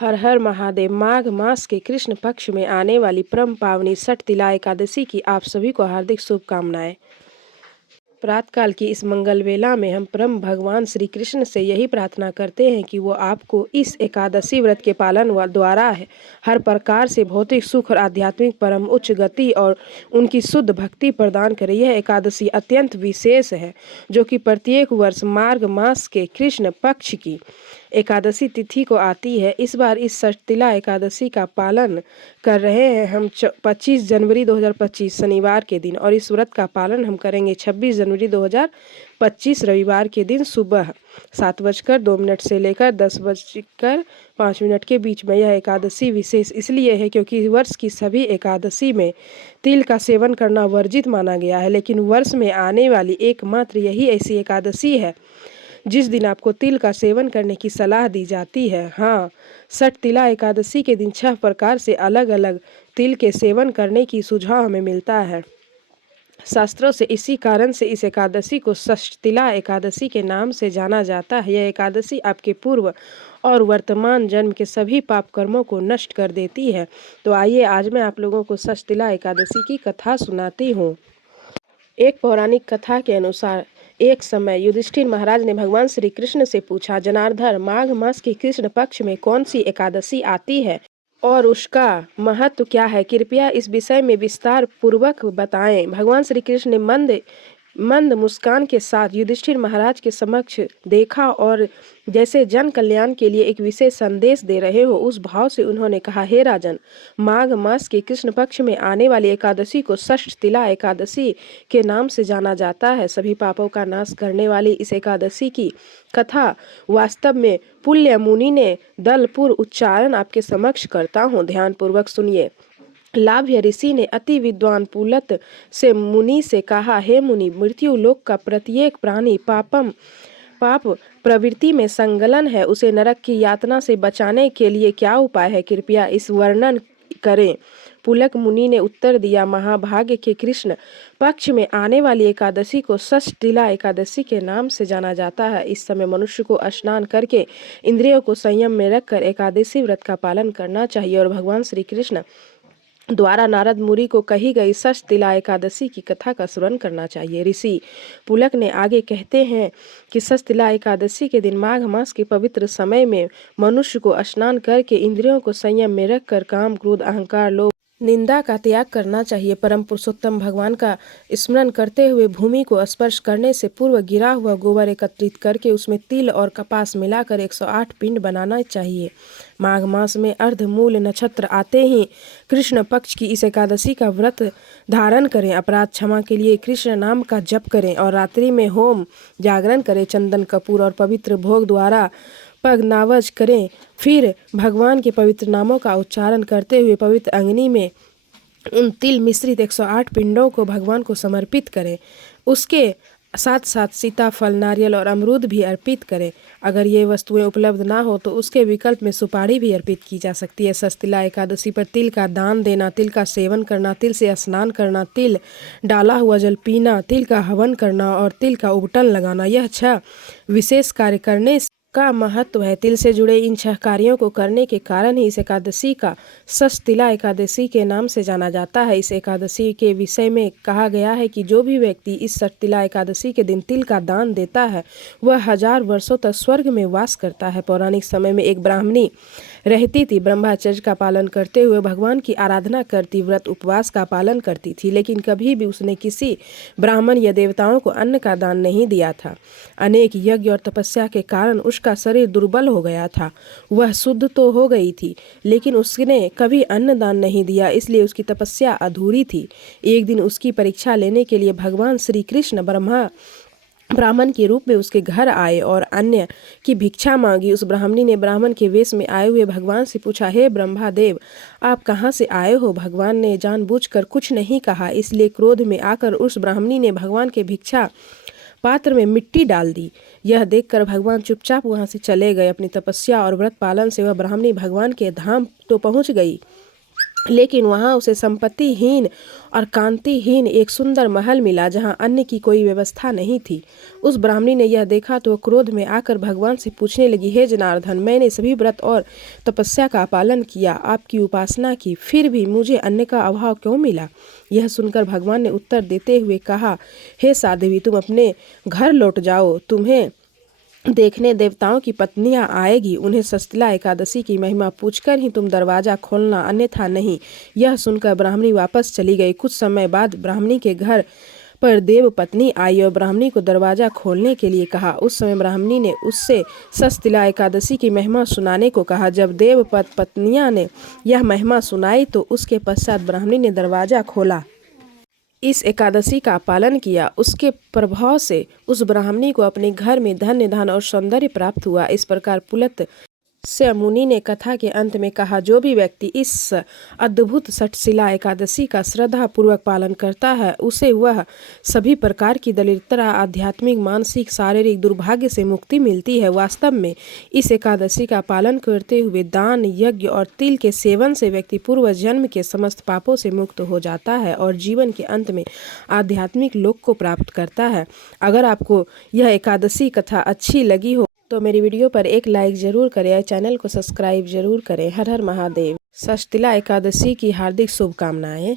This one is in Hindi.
हर हर महादेव। माघ मास के कृष्ण पक्ष में आने वाली परम पावनी छठ तिला एकादशी की आप सभी को हार्दिक शुभकामनाएं। प्रातःकाल की इस मंगल वेला में हम परम भगवान श्री कृष्ण से यही प्रार्थना करते हैं कि वो आपको इस एकादशी व्रत के पालन द्वारा हर प्रकार से भौतिक सुख और आध्यात्मिक परम उच्च गति और उनकी शुद्ध भक्ति प्रदान करे। यह एकादशी अत्यंत विशेष है जो कि प्रत्येक वर्ष माघ मास के कृष्ण पक्ष की एकादशी तिथि को आती है। इस बार इस छठ तिला एकादशी का पालन कर रहे हैं हम 25 जनवरी 2025 शनिवार के दिन, और इस व्रत का पालन हम करेंगे 26 जनवरी 2025 रविवार के दिन सुबह 7:02 से लेकर 10:05 के बीच में। यह एकादशी विशेष इसलिए है क्योंकि वर्ष की सभी एकादशी में तिल का सेवन करना वर्जित माना गया है, लेकिन वर्ष में आने वाली एकमात्र यही ऐसी एकादशी है जिस दिन आपको तिल का सेवन करने की सलाह दी जाती है। हाँ, छठ तिला एकादशी के दिन 6 प्रकार से अलग अलग तिल के सेवन करने की सुझाव हमें मिलता है शास्त्रों से। इसी कारण से इस एकादशी को छठ तिला एकादशी के नाम से जाना जाता है। यह एकादशी आपके पूर्व और वर्तमान जन्म के सभी पाप कर्मों को नष्ट कर देती है। तो आइए आज मैं आप लोगों को छठ तिला एकादशी की कथा सुनाती हूँ। एक पौराणिक कथा के अनुसार एक समय युधिष्ठिर महाराज ने भगवान श्री कृष्ण से पूछा, जनार्दन, माघ मास के कृष्ण पक्ष में कौन सी एकादशी आती है और उसका महत्व क्या है? कृपया इस विषय में विस्तार पूर्वक बताएं। भगवान श्री कृष्ण ने मंद मुस्कान के साथ युधिष्ठिर महाराज के समक्ष देखा और जैसे जन कल्याण के लिए एक विशेष संदेश दे रहे हो उस भाव से उन्होंने कहा, हे राजन, माघ मास के कृष्ण पक्ष में आने वाली एकादशी को छठ तिला एकादशी के नाम से जाना जाता है। सभी पापों का नाश करने वाली इस एकादशी की कथा वास्तव में पुल्य मुनि ने दलपुर उच्चारण आपके समक्ष करता हूँ, ध्यान पूर्वक सुनिए। लाभ्य ऋषि ने अति विद्वान पुलत से मुनि से कहा, हे मुनि, मृत्यु लोक का प्रत्येक प्राणी पाप प्रवृत्ति में संलग्न है, उसे नरक की यातना से बचाने के लिए क्या उपाय है? कृपया इस वर्णन करें। पुलक मुनि ने उत्तर दिया, महाभाग्य के कृष्ण पक्ष में आने वाली एकादशी को छठ तिला एकादशी के नाम से जाना जाता है। इस समय मनुष्य को स्नान करके इंद्रियों को संयम में रखकर एकादशी व्रत का पालन करना चाहिए और भगवान श्री कृष्ण द्वारा नारद मुनि को कही गई छठ तिला एकादशी की कथा का श्रवण करना चाहिए। ऋषि पुलक ने आगे कहते हैं कि छठ तिला एकादशी के दिन माघ मास के पवित्र समय में मनुष्य को स्नान करके इंद्रियों को संयम में रखकर काम, क्रोध, अहंकार, लोभ, निंदा का त्याग करना चाहिए। परम पुरुषोत्तम भगवान का स्मरण करते हुए भूमि को स्पर्श करने से पूर्व गिरा हुआ गोबर एकत्रित करके उसमें तिल और कपास मिलाकर 108 पिंड बनाना चाहिए। माघ मास में अर्धमूल नक्षत्र आते ही कृष्ण पक्ष की इस एकादशी का व्रत धारण करें। अपराध क्षमा के लिए कृष्ण नाम का जप करें और रात्रि में होम जागरण करें। चंदन, कपूर और पवित्र भोग द्वारा पगनावज करें। फिर भगवान के पवित्र नामों का उच्चारण करते हुए पवित्र अग्नि में उन तिल मिश्रित 108 पिंडों को भगवान को समर्पित करें। उसके साथ साथ सीताफल, नारियल और अमरूद भी अर्पित करें। अगर ये वस्तुएं उपलब्ध ना हो तो उसके विकल्प में सुपारी भी अर्पित की जा सकती है। छठ तिला एकादशी पर तिल का दान देना, तिल का सेवन करना, तिल से स्नान करना, तिल डाला हुआ जल पीना, तिल का हवन करना और तिल का उबटन लगाना, यह 6 विशेष कार्य करने का महत्व है। तिल से जुड़े इन 6 कार्यों को करने के कारण ही इस एकादशी का छठ तिला एकादशी के नाम से जाना जाता है। इस एकादशी के विषय में कहा गया है कि जो भी व्यक्ति इस छठ तिला एकादशी के दिन तिल का दान देता है वह 1000 वर्षों तक स्वर्ग में वास करता है। पौराणिक समय में एक ब्राह्मणी रहती थी, ब्रह्मचर्य का पालन करते हुए भगवान की आराधना करती, व्रत उपवास का पालन करती थी, लेकिन कभी भी उसने किसी ब्राह्मण या देवताओं को अन्न का दान नहीं दिया था। अनेक यज्ञ और तपस्या के कारण उसका शरीर दुर्बल हो गया था। वह शुद्ध तो हो गई थी लेकिन उसने कभी अन्न दान नहीं दिया, इसलिए उसकी तपस्या अधूरी थी। एक दिन उसकी परीक्षा लेने के लिए भगवान श्री कृष्ण ब्राह्मण के रूप में उसके घर आए और अन्न की भिक्षा मांगी। उस ब्राह्मणी ने ब्राह्मण के वेश में आए हुए भगवान से पूछा, हे ब्रह्मादेव, आप कहाँ से आए हो? भगवान ने जानबूझकर कुछ नहीं कहा, इसलिए क्रोध में आकर उस ब्राह्मणी ने भगवान के भिक्षा पात्र में मिट्टी डाल दी। यह देखकर भगवान चुपचाप वहां से चले गए। अपनी तपस्या और व्रत पालन से वह ब्राह्मणी भगवान के धाम तो पहुंच गई लेकिन वहां उसे संपत्तिहीन और कांतिहीन एक सुंदर महल मिला जहां अन्न की कोई व्यवस्था नहीं थी। उस ब्राह्मणी ने यह देखा तो क्रोध में आकर भगवान से पूछने लगी, हे जनार्दन, मैंने सभी व्रत और तपस्या का पालन किया, आपकी उपासना की, फिर भी मुझे अन्न का अभाव क्यों मिला? यह सुनकर भगवान ने उत्तर देते हुए कहा, हे साध्वी, तुम अपने घर लौट जाओ, तुम्हें देखने देवताओं की पत्नियां आएगी, उन्हें षष्ठिला एकादशी की महिमा पूछकर ही तुम दरवाजा खोलना, अन्यथा नहीं। यह सुनकर ब्राह्मणी वापस चली गई। कुछ समय बाद ब्राह्मणी के घर पर देव पत्नी आई और ब्राह्मणी को दरवाजा खोलने के लिए कहा। उस समय ब्राह्मणी ने उससे षष्ठिला एकादशी की महिमा सुनाने को कहा। जब देव पत्नियां ने यह महिमा सुनाई तो उसके पश्चात ब्राह्मणी ने दरवाजा खोला, इस एकादशी का पालन किया। उसके प्रभाव से उस ब्राह्मणी को अपने घर में धन्य धन और सौंदर्य प्राप्त हुआ। इस प्रकार पुलत से मुनि ने कथा के अंत में कहा, जो भी व्यक्ति इस अद्भुत षटशिला एकादशी का श्रद्धा पूर्वक पालन करता है, उसे वह सभी प्रकार की दरिद्रता, आध्यात्मिक, मानसिक, शारीरिक दुर्भाग्य से मुक्ति मिलती है। वास्तव में इस एकादशी का पालन करते हुए दान, यज्ञ और तिल के सेवन से व्यक्ति पूर्व जन्म के समस्त पापों से मुक्त हो जाता है और जीवन के अंत में आध्यात्मिक लोक को प्राप्त करता है। अगर आपको यह एकादशी कथा अच्छी लगी हो तो मेरी वीडियो पर एक लाइक ज़रूर करें और चैनल को सब्सक्राइब ज़रूर करें। हर हर महादेव। षष्ठिला एकादशी की हार्दिक शुभकामनाएं।